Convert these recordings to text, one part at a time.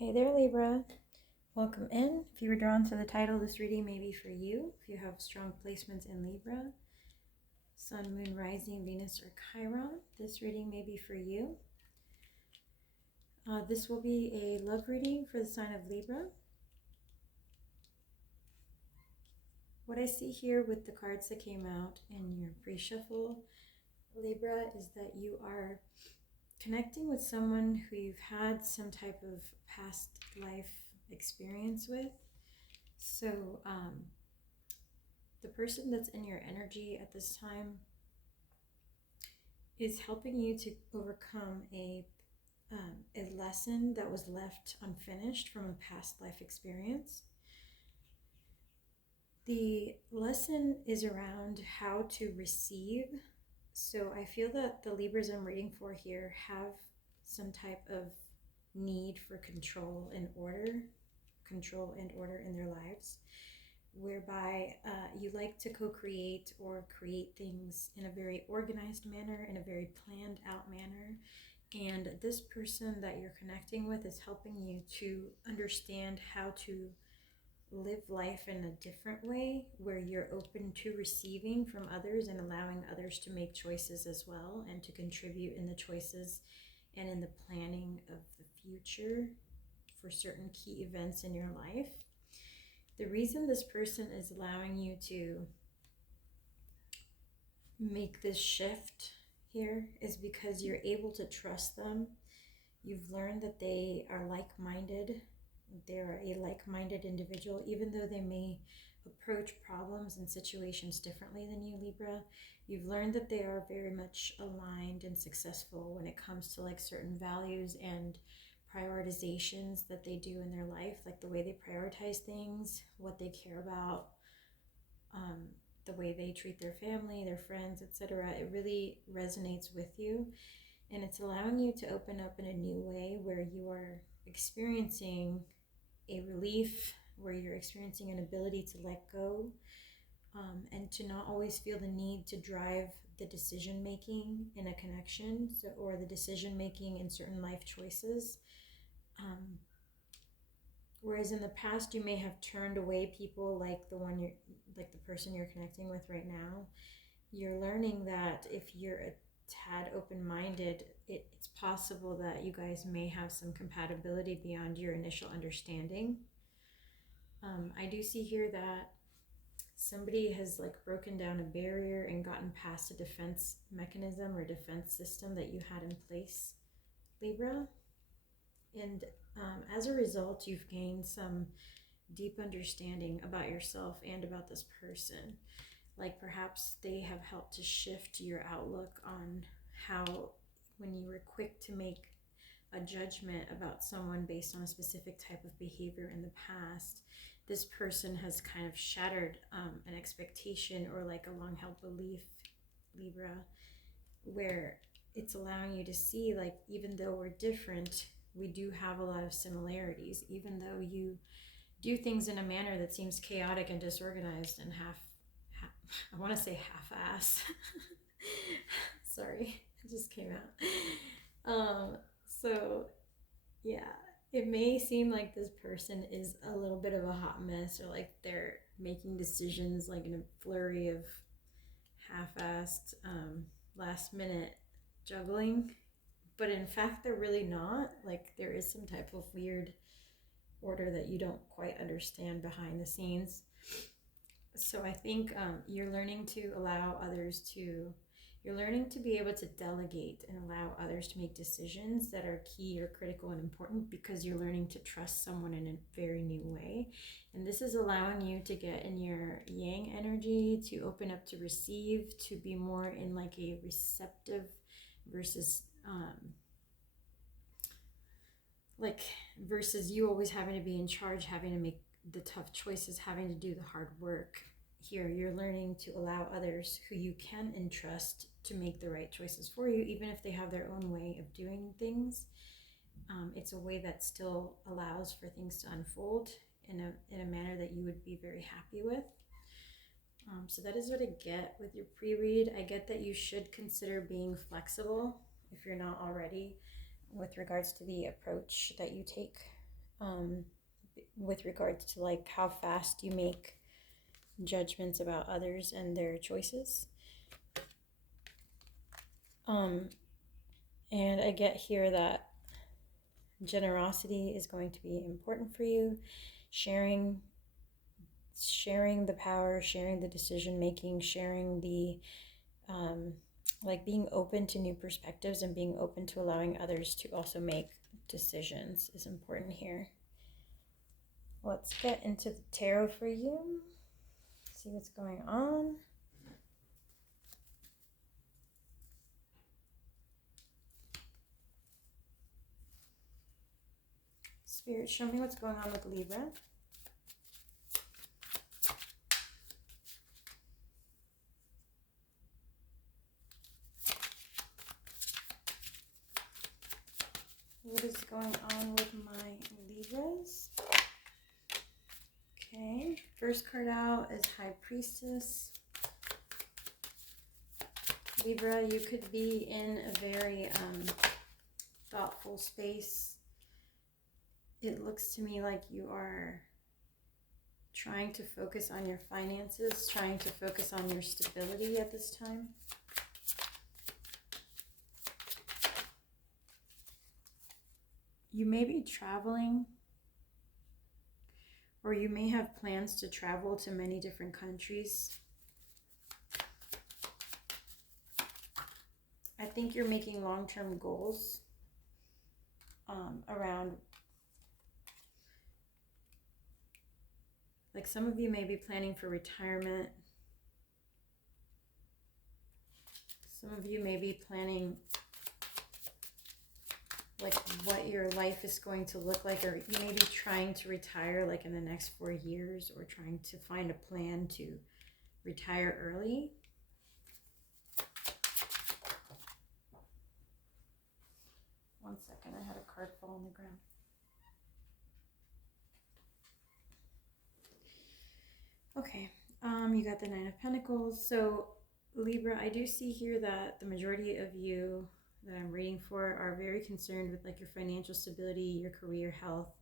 Hey there, Libra. Welcome in. If you were drawn to the title, this reading may be for you. If you have strong placements in Libra, Sun, Moon, Rising, Venus, or Chiron, this reading may be for you. This will be a love reading for the sign of Libra. What I see here with the cards that came out in your pre-shuffle, Libra, is that you are connecting with someone who you've had some type of past life experience with. So, the person that's in your energy at this time is helping you to overcome a lesson that was left unfinished from a past life experience. The lesson is around how to receive. So I feel that the Libras I'm reading for here have some type of need for control and order in their lives, whereby you like to co-create or create things in a very organized manner, in a very planned out manner. And this person that you're connecting with is helping you to understand how to live life in a different way, where you're open to receiving from others and allowing others to make choices as well, and to contribute in the choices and in the planning of the future for certain key events in your life. The reason this person is allowing you to make this shift here is because you're able to trust them. You've learned that they are like-minded. They're a like-minded individual, even though they may approach problems and situations differently than you, Libra. You've learned that they are very much aligned and successful when it comes to like certain values and prioritizations that they do in their life, like the way they prioritize things, what they care about, the way they treat their family, their friends, etc. It really resonates with you, and it's allowing you to open up in a new way, where you are experiencing a relief, where you're experiencing an ability to let go, and to not always feel the need to drive the decision making in a connection, or the decision making in certain life choices. Whereas in the past you may have turned away people like the person you're connecting with right now. You're learning that if you're a tad open-minded, it's possible that you guys may have some compatibility beyond your initial understanding. I do see here that somebody has like broken down a barrier and gotten past a defense mechanism or defense system that you had in place, Libra. And as a result, you've gained some deep understanding about yourself and about this person. Like perhaps they have helped to shift your outlook on how, when you were quick to make a judgment about someone based on a specific type of behavior in the past, this person has kind of shattered an expectation or like a long-held belief, Libra, where it's allowing you to see, like, even though we're different, we do have a lot of similarities. Even though you do things in a manner that seems chaotic and disorganized and I want to say half-ass. Sorry, it just came out. So yeah, it may seem like this person is a little bit of a hot mess, or like they're making decisions like in a flurry of half-assed, last minute juggling, but in fact they're really not. Like there is some type of weird order that you don't quite understand behind the scenes. So I think you're learning to allow others to, you're learning to be able to delegate and allow others to make decisions that are key or critical and important, because you're learning to trust someone in a very new way. And this is allowing you to get in your yang energy, to open up to receive, to be more in like a receptive versus versus you always having to be in charge, having to make the tough choices, having to do the hard work. Here you're learning to allow others who you can entrust to make the right choices for you, even if they have their own way of doing things. It's a way that still allows for things to unfold in a manner that you would be very happy with. So that is what I get with your pre-read. I get that you should consider being flexible, if you're not already, with regards to the approach that you take with regards to like how fast you make judgments about others and their choices. And I get here that generosity is going to be important for you. Sharing the power, sharing the decision making, sharing the like being open to new perspectives and being open to allowing others to also make decisions is important here. Let's get into the tarot for you. See what's going on. Spirit, show me what's going on with Libra. What is going on with my Libras? Okay, first card out is High Priestess. Libra, you could be in a very thoughtful space. It looks to me like you are trying to focus on your finances, trying to focus on your stability at this time. You may be traveling, or you may have plans to travel to many different countries. I think you're making long-term goals around, like some of you may be planning for retirement. Some of you may be planning like what your life is going to look like, or you may be trying to retire like in the next 4 years, or trying to find a plan to retire early. One second, I had a card fall on the ground. Okay, you got the Nine of Pentacles. So Libra, I do see here that the majority of you that I'm reading for are very concerned with like your financial stability, your career health,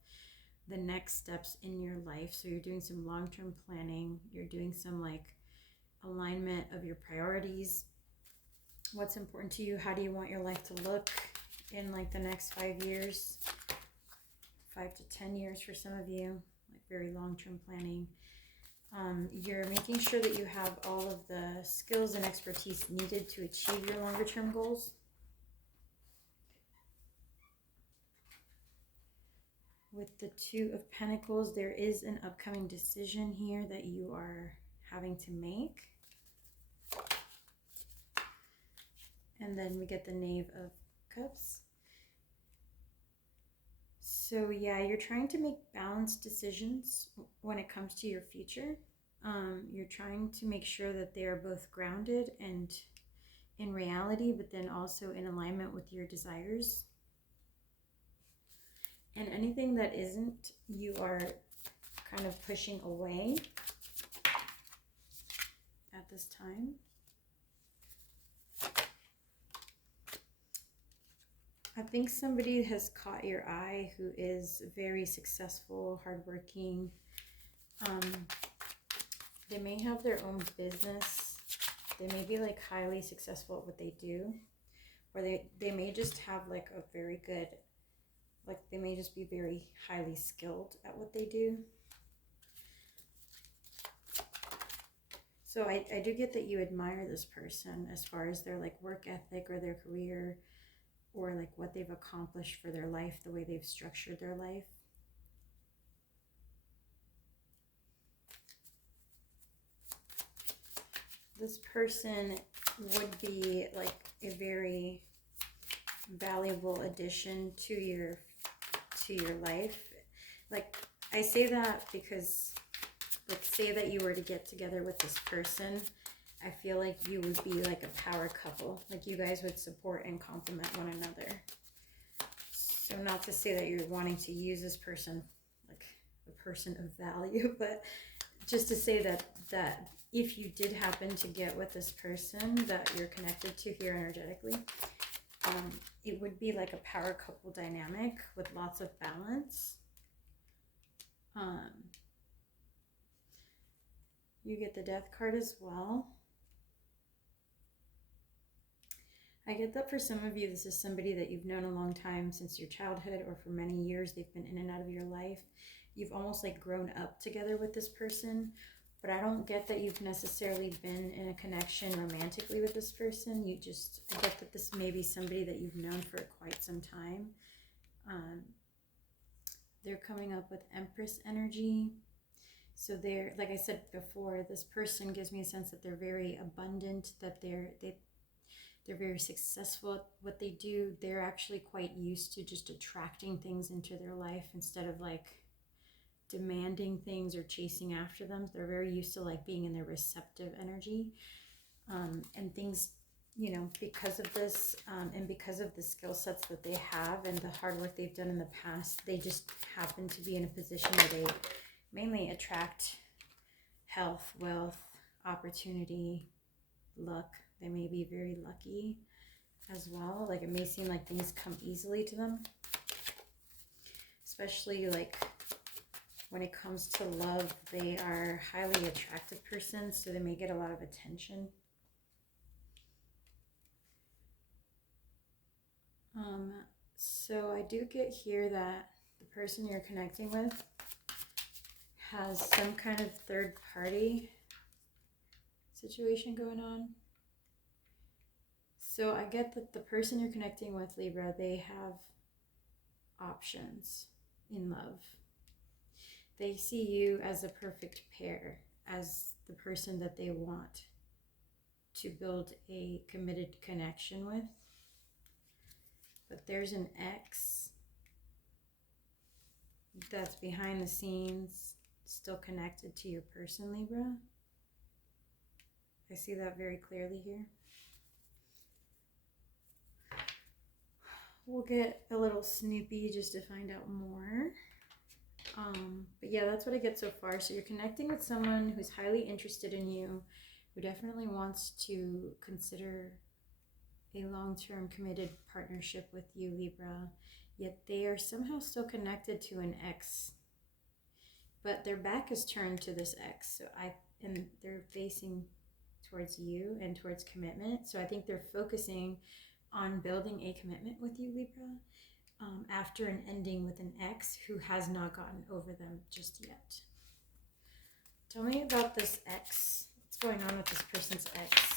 the next steps in your life. So you're doing some long-term planning. You're doing some like alignment of your priorities. What's important to you? How do you want your life to look in like the next 5 years? 5 to 10 years for some of you, like very long-term planning. You're making sure that you have all of the skills and expertise needed to achieve your longer-term goals. With the Two of Pentacles, there is an upcoming decision here that you are having to make. And then we get the Knave of Cups. So yeah, you're trying to make balanced decisions when it comes to your future. You're trying to make sure that they are both grounded and in reality, but then also in alignment with your desires. And anything that isn't, you are kind of pushing away at this time. I think somebody has caught your eye who is very successful, hardworking. They may have their own business. They may be like highly successful at what they do. Or they may just have like a very good, like they may just be very highly skilled at what they do. So I do get that you admire this person as far as their like work ethic or their career, or like what they've accomplished for their life, the way they've structured their life. This person would be like a very valuable addition to your life. Like I say that because like say that you were to get together with this person, I feel like you would be like a power couple. Like you guys would support and complement one another. So not to say that you're wanting to use this person like a person of value, but just to say that if you did happen to get with this person that you're connected to here energetically, it would be like a power couple dynamic with lots of balance. You get the Death card as well. I get that for some of you, this is somebody that you've known a long time, since your childhood, or for many years they've been in and out of your life. You've almost like grown up together with this person, but I don't get that you've necessarily been in a connection romantically with this person. I get that this may be somebody that you've known for quite some time. They're coming up with Empress energy. So they're, like I said before, this person gives me a sense that they're very abundant, that they're very successful at what they do. They're actually quite used to just attracting things into their life instead of like demanding things or chasing after them. They're very used to like being in their receptive energy, and things, you know, because of this, and because of the skill sets that they have and the hard work they've done in the past, they just happen to be in a position where they mainly attract health, wealth, opportunity, luck. They may be very lucky as well. Like, it may seem like things come easily to them, especially like when it comes to love. They are a highly attractive person, so they may get a lot of attention. So I do get here that the person you're connecting with has some kind of third party situation going on. So I get that the person you're connecting with, Libra, they have options in love. They see you as a perfect pair, as the person that they want to build a committed connection with. But there's an ex that's behind the scenes, still connected to your person, Libra. I see that very clearly here. We'll get a little snoopy just to find out more. But yeah, that's what I get so far. So you're connecting with someone who's highly interested in you, who definitely wants to consider a long-term committed partnership with you, Libra, yet they are somehow still connected to an ex, but their back is turned to this ex. And they're facing towards you and towards commitment. So I think they're focusing on building a commitment with you, Libra, after an ending with an ex who has not gotten over them just yet. Tell me about this ex. What's going on with this person's ex?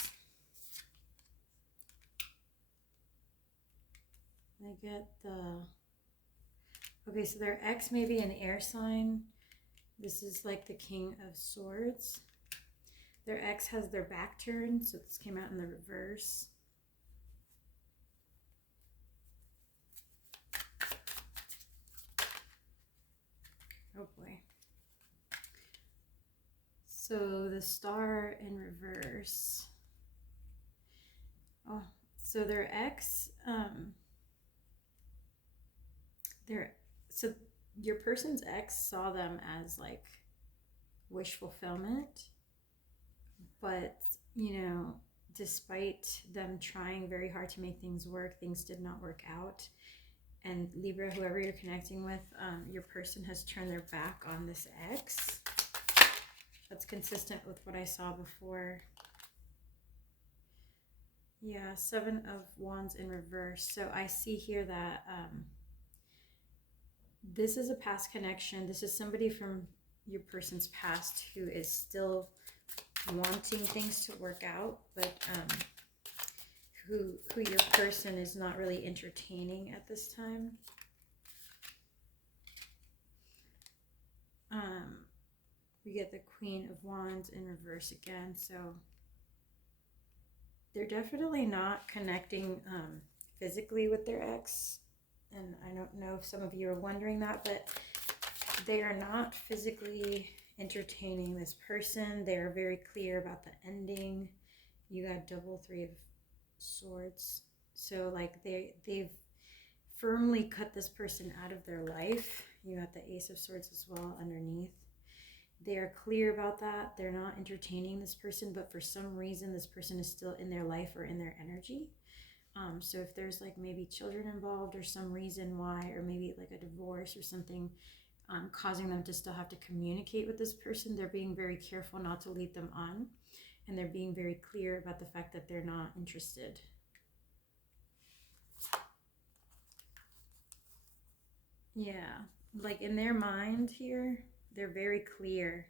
I get okay, so their ex may be an air sign. This is like the King of Swords. Their ex has their back turned, so this came out in the reverse. Oh boy. So the Star in reverse. Oh, so their ex, so your person's ex saw them as like wish fulfillment, but you know, despite them trying very hard to make things work, things did not work out. And Libra, whoever you're connecting with, your person has turned their back on this ex. That's consistent with what I saw before. Yeah, 7 of Wands in reverse. So I see here that this is a past connection. This is somebody from your person's past who is still wanting things to work out, but who your person is not really entertaining at this time. We get the Queen of Wands in reverse again, so they're definitely not connecting physically with their ex. And I don't know if some of you are wondering that, but they are not physically entertaining this person. They are very clear about the ending. You got double 3 of Swords. So like they've firmly cut this person out of their life. You got the Ace of Swords as well underneath. They are clear about that. They're not entertaining this person, but for some reason this person is still in their life or in their energy. So if there's like maybe children involved or some reason why, or maybe like a divorce or something, causing them to still have to communicate with this person. They're being very careful not to lead them on, and they're being very clear about the fact that they're not interested. Yeah, like in their mind here, they're very clear.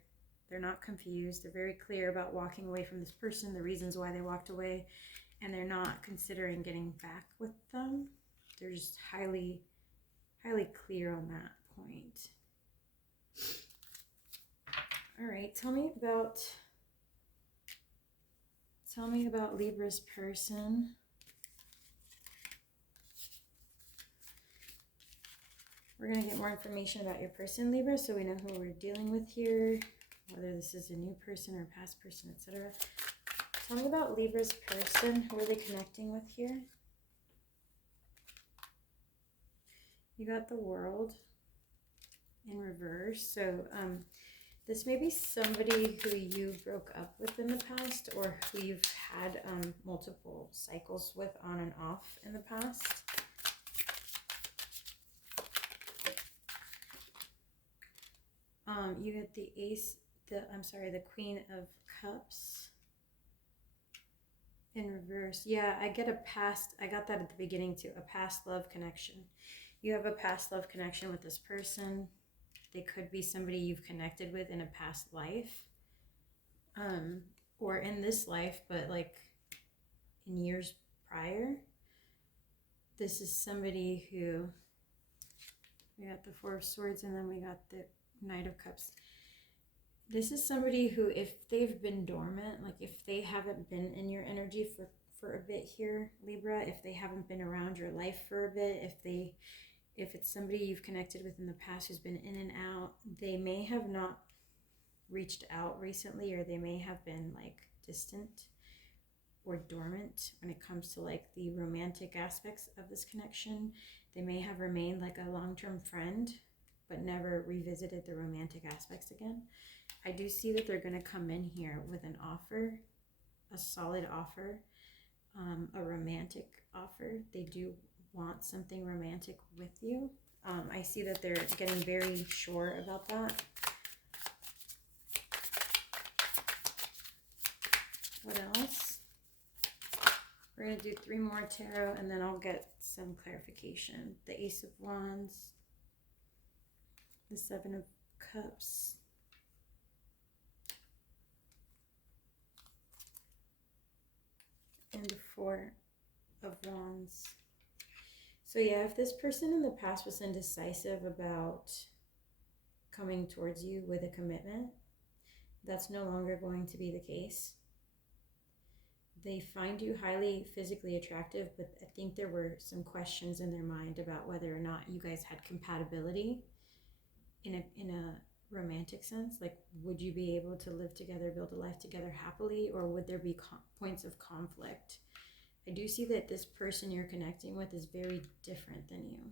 They're not confused. They're very clear about walking away from this person, the reasons why they walked away, and they're not considering getting back with them. They're just highly, highly clear on that point. All right, tell me about Libra's person. We're going to get more information about your person, Libra, so we know who we're dealing with here, whether this is a new person or past person, etc. Tell me about Libra's person. Who are they connecting with here? You got the World in reverse. So this may be somebody who you broke up with in the past, or who you've had multiple cycles with on and off in the past. You get the the Queen of Cups in reverse. Yeah, I got that at the beginning too, a past love connection. You have a past love connection with this person. They could be somebody you've connected with in a past life. Or in this life, but like in years prior. This is somebody who, we got the Four of Swords and then we got the Knight of Cups. This is somebody who, if they've been dormant, like if they haven't been in your energy for a bit here, Libra, if they haven't been around your life for a bit, if it's somebody you've connected with in the past who's been in and out, they may have not reached out recently, or they may have been like distant or dormant when it comes to like the romantic aspects of this connection. They may have remained like a long-term friend, but never revisited the romantic aspects again. I do see that they're going to come in here with an offer, a solid offer, a romantic offer. They do want something romantic with you. I see that they're getting very sure about that. What else? We're going to do 3 more tarot and then I'll get some clarification. The Ace of Wands, the Seven of Cups, and the Four of Wands. So yeah, if this person in the past was indecisive about coming towards you with a commitment, that's no longer going to be the case. They find you highly physically attractive, but I think there were some questions in their mind about whether or not you guys had compatibility in a romantic sense. Like, would you be able to live together, build a life together happily, or would there be points of conflict? I do see that this person you're connecting with is very different than you.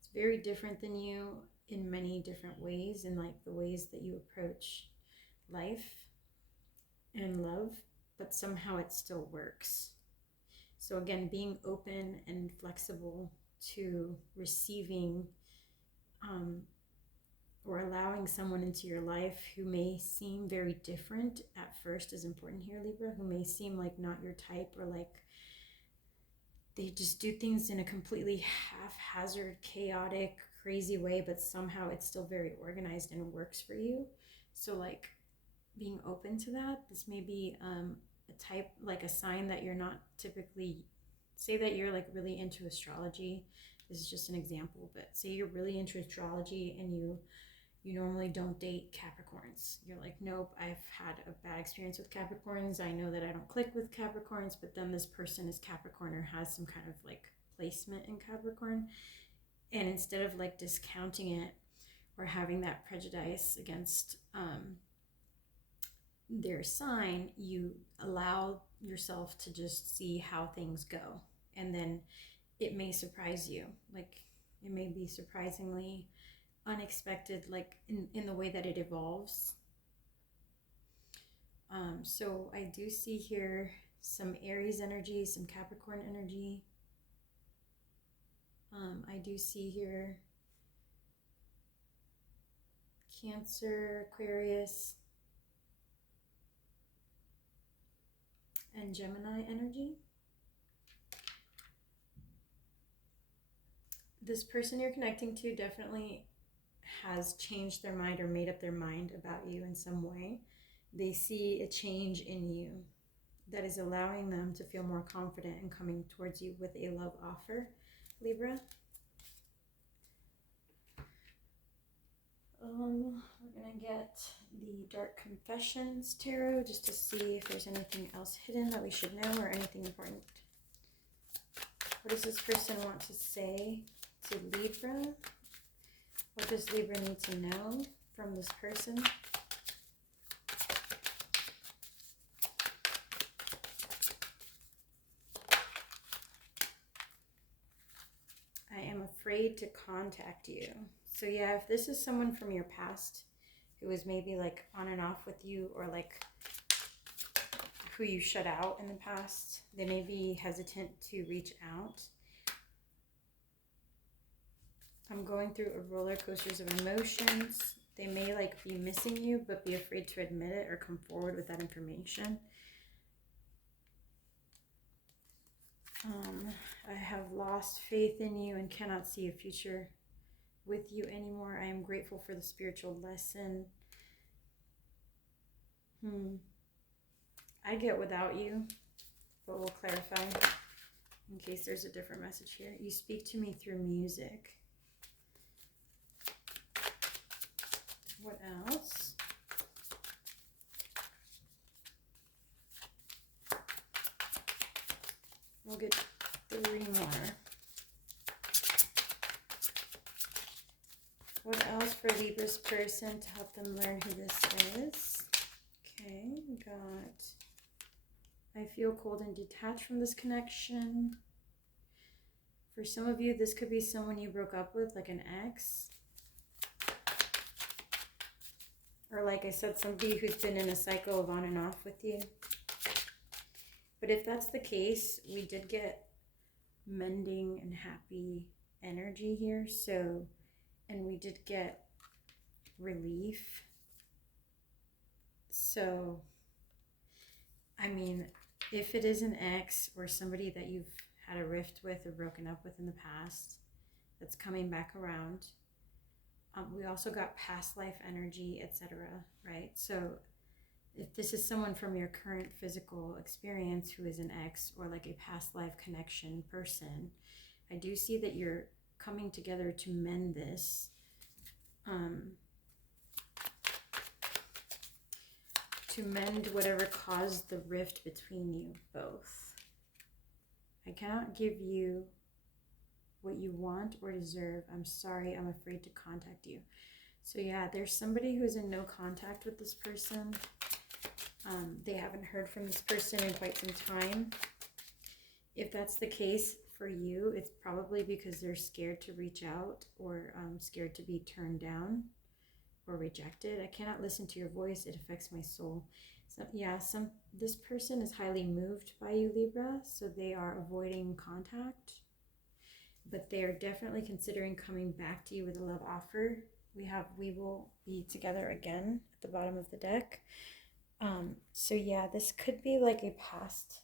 It's very different than you in many different ways, in like the ways that you approach life and love, but somehow it still works. So again, being open and flexible to receiving or allowing someone into your life who may seem very different at first is important here, Libra, who may seem like not your type, or like they just do things in a completely haphazard, chaotic, crazy way, but somehow it's still very organized and works for you. So like being open to that. This may be a type, like a sign that you're not typically, say that you're like really into astrology. This is just an example, but say you're really into astrology and you normally don't date Capricorns. You're like, nope, I've had a bad experience with Capricorns. I know that I don't click with Capricorns, but then this person is Capricorn or has some kind of like placement in Capricorn. And instead of like discounting it or having that prejudice against their sign, you allow yourself to just see how things go. And then it may surprise you. Like it may be surprisingly unexpected, like in the way that it evolves. So I do see here some Aries energy, some Capricorn energy. I do see here Cancer, Aquarius, and Gemini energy. This person you're connecting to definitely has changed their mind or made up their mind about you in some way. They see a change in you that is allowing them to feel more confident in coming towards you with a love offer, Libra. We're going to get the Dark Confessions Tarot just to see if there's anything else hidden that we should know or anything important. What does this person want to say to Libra? What does Libra need to know from this person? I am afraid to contact you. So yeah, if this is someone from your past who was maybe like on and off with you, or like who you shut out in the past, they may be hesitant to reach out. I'm going through a roller coasters of emotions. They may like be missing you, but be afraid to admit it or come forward with that information. I have lost faith in you and cannot see a future with you anymore. I am grateful for the spiritual lesson. I get without you, but we'll clarify in case there's a different message here. You speak to me through music. What else? We'll get 3 more. What else for Libra's person to help them learn who this is? Okay, we got, I feel cold and detached from this connection. For some of you, this could be someone you broke up with, like an ex. Or like I said, somebody who's been in a cycle of on and off with you. But if that's the case, we did get mending and happy energy here. So, and we did get relief. So, I mean, if it is an ex or somebody that you've had a rift with or broken up with in the past that's coming back around, we also got past life energy, etc., right? So if this is someone from your current physical experience who is an ex or like a past life connection person, I do see that you're coming together to mend this. To mend whatever caused the rift between you both. I cannot give you what you want or deserve. I'm sorry, I'm afraid to contact you. So yeah, there's somebody who's in no contact with this person. They haven't heard from this person in quite some time. If that's the case for you, it's probably because they're scared to reach out or scared to be turned down or rejected. I cannot listen to your voice. It affects my soul. So yeah, this person is highly moved by you, Libra, so they are avoiding contact. But they are definitely considering coming back to you with a love offer. We will be together again at the bottom of the deck. So yeah, this could be like a past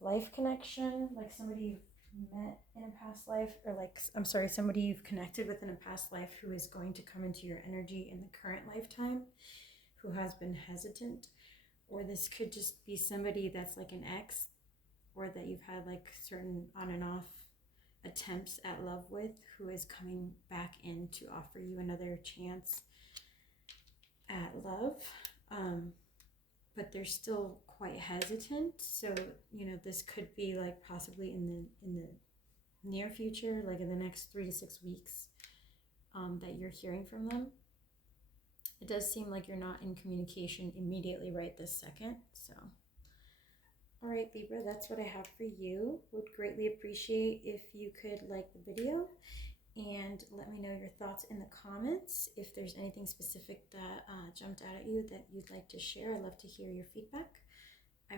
life connection, like somebody you've met in a past life, or like, I'm sorry, somebody you've connected with in a past life who is going to come into your energy in the current lifetime, who has been hesitant. Or this could just be somebody that's like an ex, or that you've had like certain on and off attempts at love with, who is coming back in to offer you another chance at love. But they're still quite hesitant. So, you know, this could be like possibly in the near future, like in the next 3 to 6 weeks, that you're hearing from them. It does seem like you're not in communication immediately right this second. So, all right, Libra, that's what I have for you. Would greatly appreciate if you could like the video and let me know your thoughts in the comments. If there's anything specific that jumped out at you that you'd like to share, I'd love to hear your feedback. I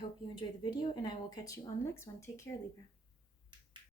hope you enjoy the video, and I will catch you on the next one. Take care, Libra.